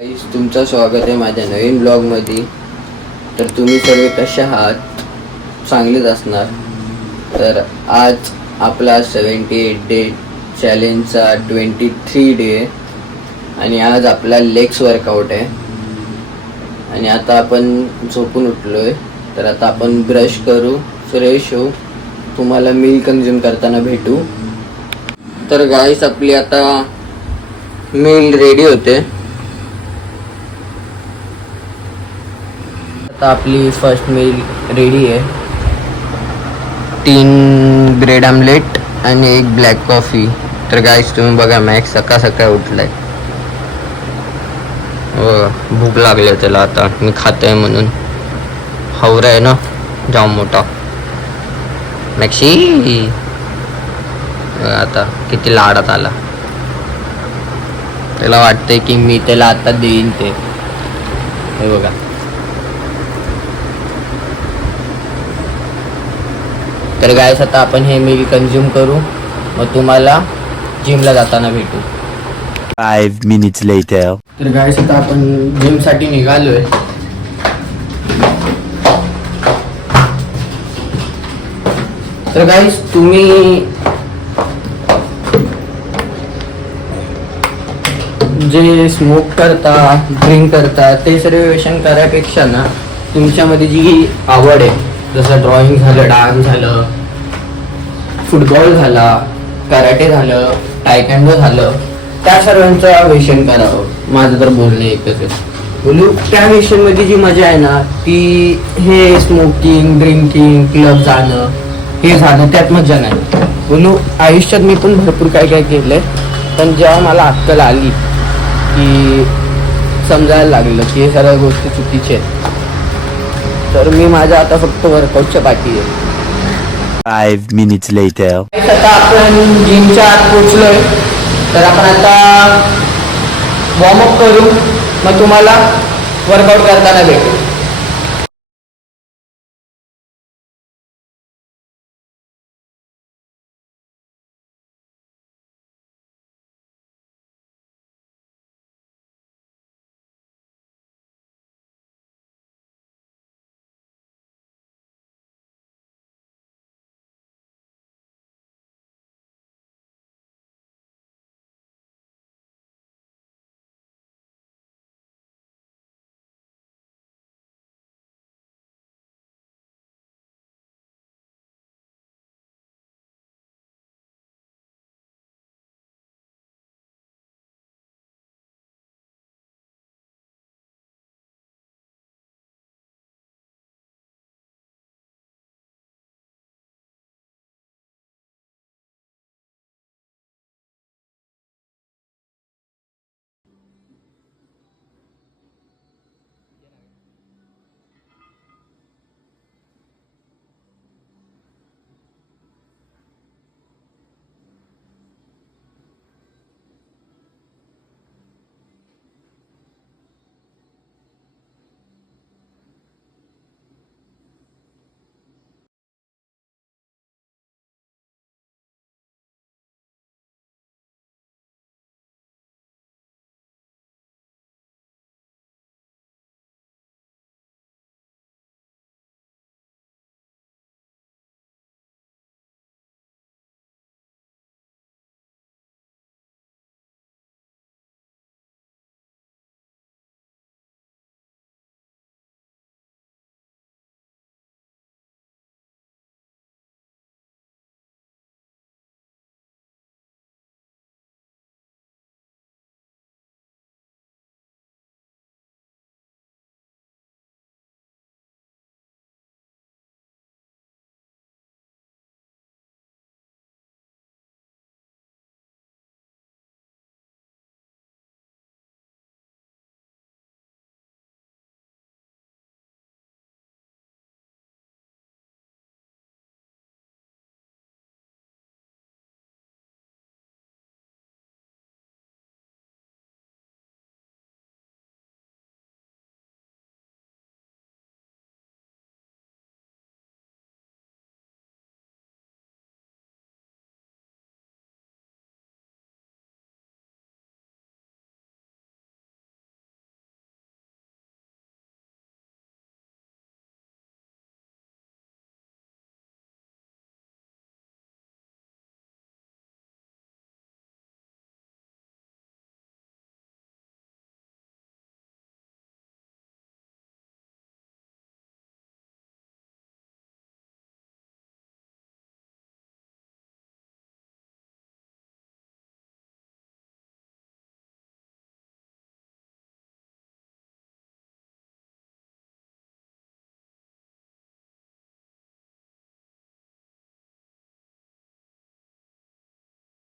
गाईस, तुमचं स्वागत आहे माझ्या नवीन ब्लॉगमध्ये. तर तुम्ही सर्व कसे आहात? चांगलेच असणार. तर आज आपला 78 डे चॅलेंजचा 23 डे आणि आज आपला लेग्स वर्कआउट आहे. आणि आता आपण झोपून उठलो आहे. तर आता आपण ब्रश करू, फ्रेश होऊ, तुम्हाला मील कन्झ्युम करताना भेटू. तर गाईस, आपली आता मील रेडी होते. आता आपली फर्स्ट मील रेडी आहे. 3 ब्रेड आमलेट आणि 1 ब्लॅक कॉफी. तर गाईस, तुम्ही बघा, मॅक्स सकाळ सकाळ उठलाय. भूक लागली आहे त्याला. आता मी खातोय म्हणून. हवरा आहे ना जाम मोठा मॅक्सी. आता किती लाडात आला. त्याला वाटतंय की मी त्याला आता देईन ते. हे बघा. तर गाईस, आता आपण हे मील कन्झ्युम करू, मग तुम्हाला जिमला जाताना भेटू. 5 minutes later. तर गाईस, आता आपण जिमसाठी निघालोय. तर गाईस, तुम्ही जे स्मोक करता, ड्रिंक करता, ते सर्व व्यसन करायपेक्षा ना, तुमच्यामध्ये जी आवड आहे, जसं ड्रॉइंग झालं, डान्स झालं, फुटबॉल झाला, कराटे झालं, टायकँडो झालं, त्या सर्वांचं व्यसन करावं. माझं तर बोलणं एकच आहे. बोलू, त्या व्यसनमध्ये जी मजा आहे ना, ती हे स्मोकिंग, ड्रिंकिंग, क्लब जाणं, हे झालं त्यात मजा नाही. बोलू, आयुष्यात मी पण भरपूर काय काय केलंय, पण जेव्हा मला अक्कल आली की समजायला लागलं की हे सर्व गोष्टी चुकीच्या आहेत, तर मी माझ्या आता फक्त वर्कआउटच्या पाठी आहे. 5 minutes later. आता आपण जिमच्या आत पोचलोय. तर आपण आता वॉर्मअप करू, मग तुम्हाला वर्कआउट करताना भेटू.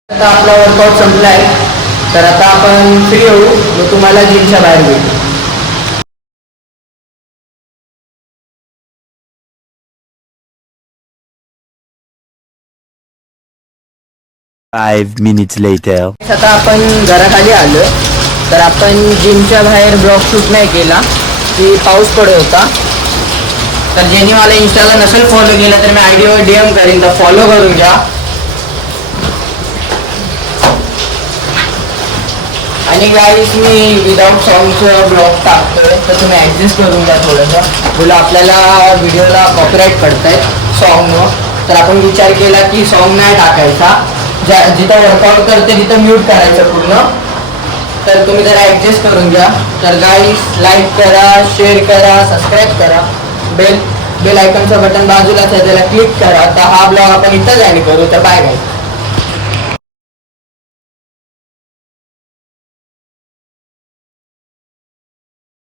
आता आपला वर्कआउट संपलाय, तर आता आपण फ्री होऊ, मग तुम्हाला जिमच्या बाहेर भेटू. Five minutes later. आता आपण घराखाली आलो, तर आपण जिमच्या बाहेर ब्लॉग शूट नाही केला की पाऊस पडत होता. तर ज्यांनी मला इंस्टाला नसेल फॉलो केलं तर मी आयडीवर DM करीन, तर फॉलो करून घ्या. आणि गाईस मी विदाऊट सॉंगचं ब्लॉग टाकतोय, तर तुम्ही ॲडजस्ट करून घ्या थोडंसं. बोला आपल्याला व्हिडिओला कॉपीराईट पडतायत सॉन्गवर, तर आपण विचार केला की सॉन्ग नाही टाकायचा, जिथं वर्कआउट करते तिथं म्यूट करायचं पूर्ण. तर तुम्ही जरा ॲडजस्ट करून घ्या. तर गाईस लाईक करा, शेअर करा, सबस्क्राईब करा, बेल आयकॉनचं बटन बाजूलाच आहे त्याला क्लिक करा. तर हा ब्लॉग आपण इथंच एंड करू. तर बाय गाईस.